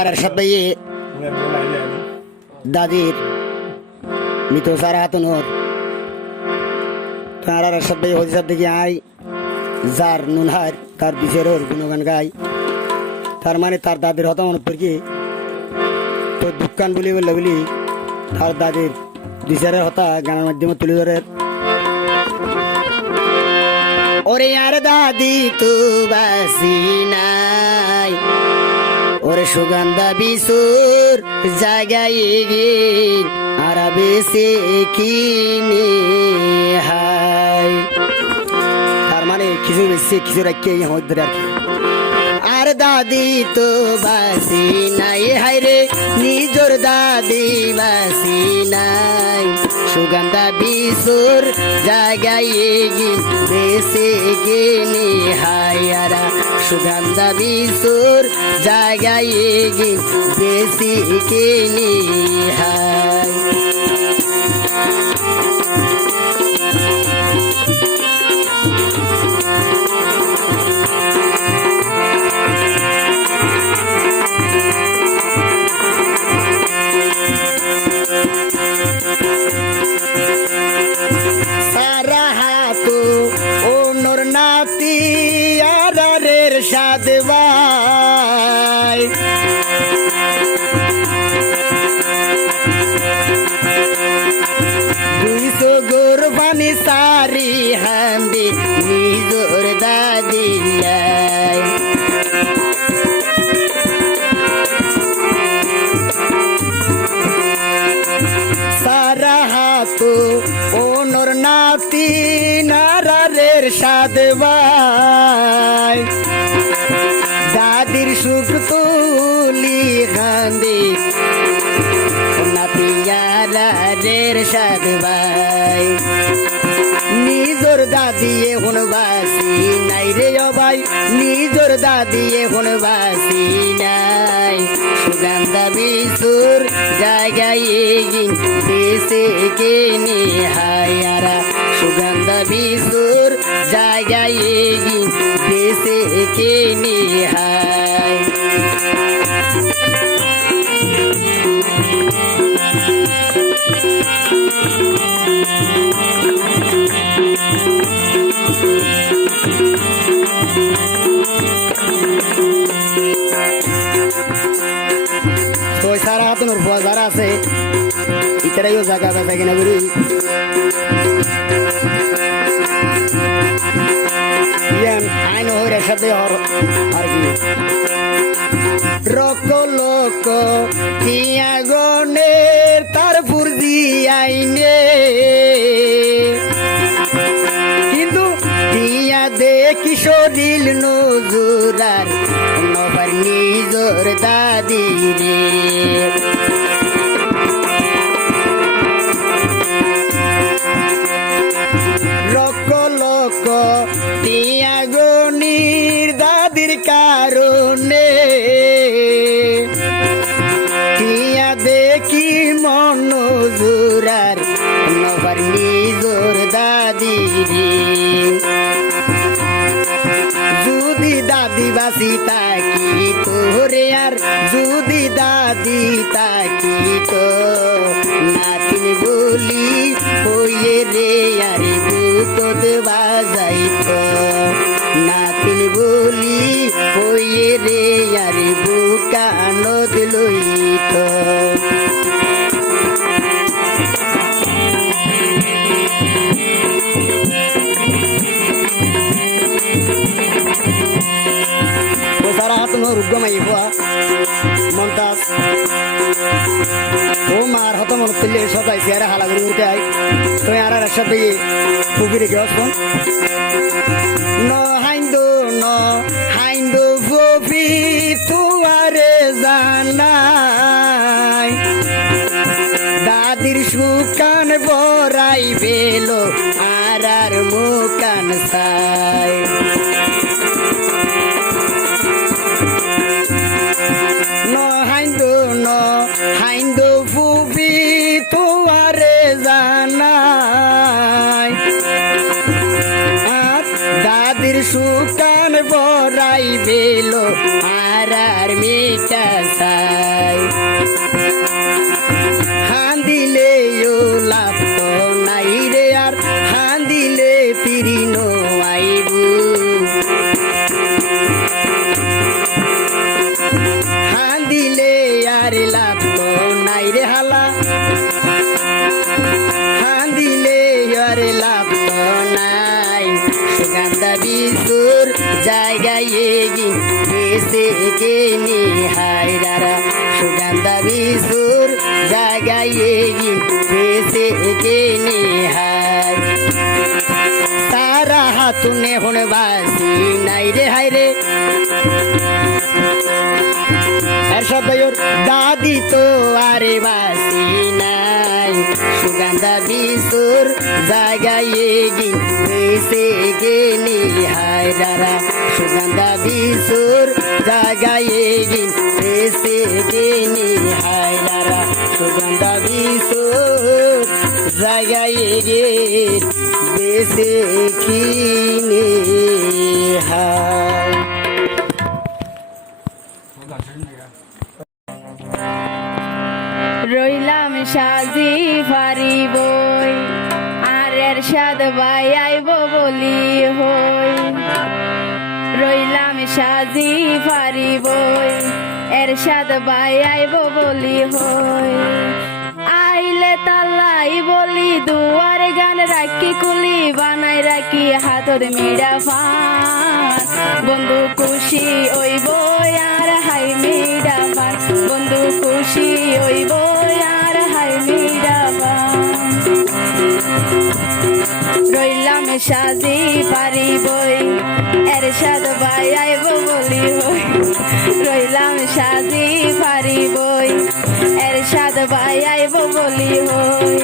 এরশাদ ভাইয়ে দাদির মৃত সারা হাতনর দেখি আই যার নুনহার তার বিশের গুণগান গাই তার মানে তার দাদির পড়ি তো দোকান বলি বললে বলি তার দাদির বিচারের হতা গানের মাধ্যমে তুলে ধরে ওরে আর দাদি তু বাসি নাই ওরে সুগন্ধা বিশুর জায়গায় গিয়ে আর বেশি হাই তার মানে কিছু বেশি কিছু আর কি। আর দাদি তো বাসি নাই হাই রে, নিজর দাদি বাসি নাই। সুগন্ধা বিশুর জায়গায় গি দেশে গিনি হায়ারা সুগন্ধা বিশুর জায়গায় গি দেশি কিনি হাই। নারারের সাদবাই দাদির সুখ তুলি খান্দি নাতিয়ারের সাদবাই নিজর দাদি এখন বাসি নাই রে অবাই। নিজর দাদি এখন বাসি নাই। সুগন্ধা বিশুর জায়গায় দেশে কিনি হায়ারা। সুগন্ধা বিশুর জায়গায় গিন দেশে কিনি হায় তো সারা হাতনের ভুয়া যারা আছে ইতারাইও জায়গা বেচা কিনা হর আর কি রক কারণে দিয়া দেখি মন জোরার নবার নিজর দাদি যদি দাদি বাসি তাকি তোরে আর যদি দাদি তাকি তো নাতিন বলি হইয়ে রে আরে বুকত বাজাইত হওয়া মন্তাজ। ও মার হত মন তুললে সবাই চেয়ারে হালা করে উঠে আই তুমি আর আর সাথে পুকুরে রেখে আসব ন হাইন্দো ন হাইন্দো গপি তুয়ারে জানাই। দাদির সুকান বরাই বেলো, আর আর মুকান সাই সুগন্ধা বিশুর জায়গায় এসে কে নি হায়রারা জায়গায় এসে হায়। তারা হাতুনে হন বাসি নাই রে, হায় রে। দাদি তো আরে বাসি নি হায় যারা সুগন্ধা বিশুর জায়গায় গি এসে গে নি হায় যারা সুগন্ধা বিশুর জায়গায় গে বেসে কিনে হায় রইলাম সাজি ফারি বই আর এর সাদ ভাই আইব বলি হই। রইলাম সাজি ফারি বই এর সাদ ভাই আইব বলি হই। আইলে তাল্লাই বলি দুয়ার গান রাখি, কুলি বানাই রাখি, হাতর মেডা ফান বন্ধু খুশি ওইব আর হাই মেডা ফান বন্ধু খুশি ওইব আর রইলাম সাজি পারিবই এর সাদ ভাই আইব বলি হই। রইলাম সাজি পারিবই এর সাদ ভাই আইব বলি হই।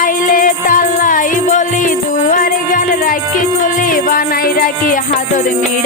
আইলে তাল্লাই বলি, দুয়ার গান রাখি গুলি বানাই রাখি, হাতর মিড়া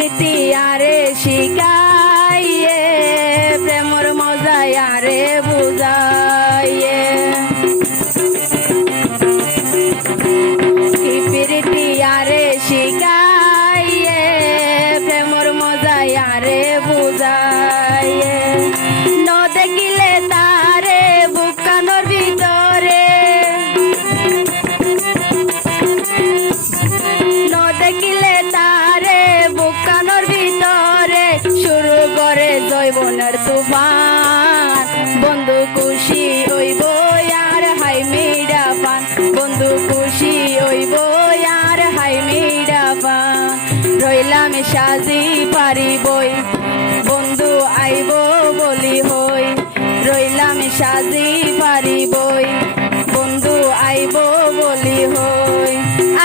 কি প্রীতি আরে শিখাইয়ে সাজি পারি বই বন্ধু আইব বলি হই।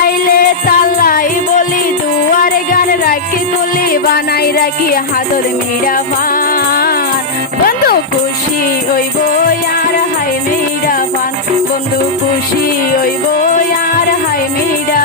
আইলে তাল্লাই বলি, দুয়ার গান রাখি, তুলি বানাই রাখি, হাতর মিড়া পান বন্ধু খুশি ওইব আর হাই মিড়া পান বন্ধু খুশি ওইব আর হাই মিড়া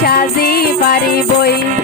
সাজি পারিবই।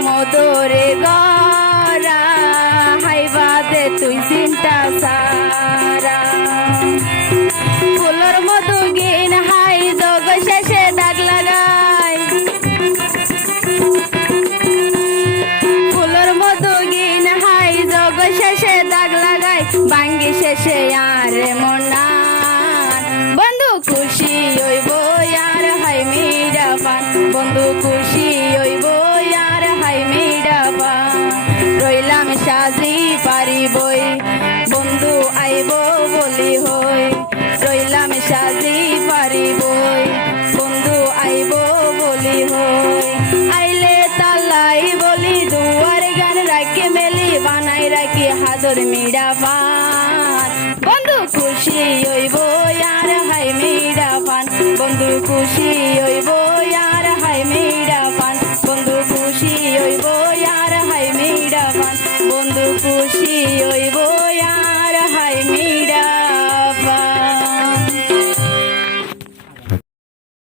মদরে গা বানাই রাখি হাজর মিরা পান বন্ধু খুশি হইব, আর হাই মিরা পান বন্ধু খুশি হইব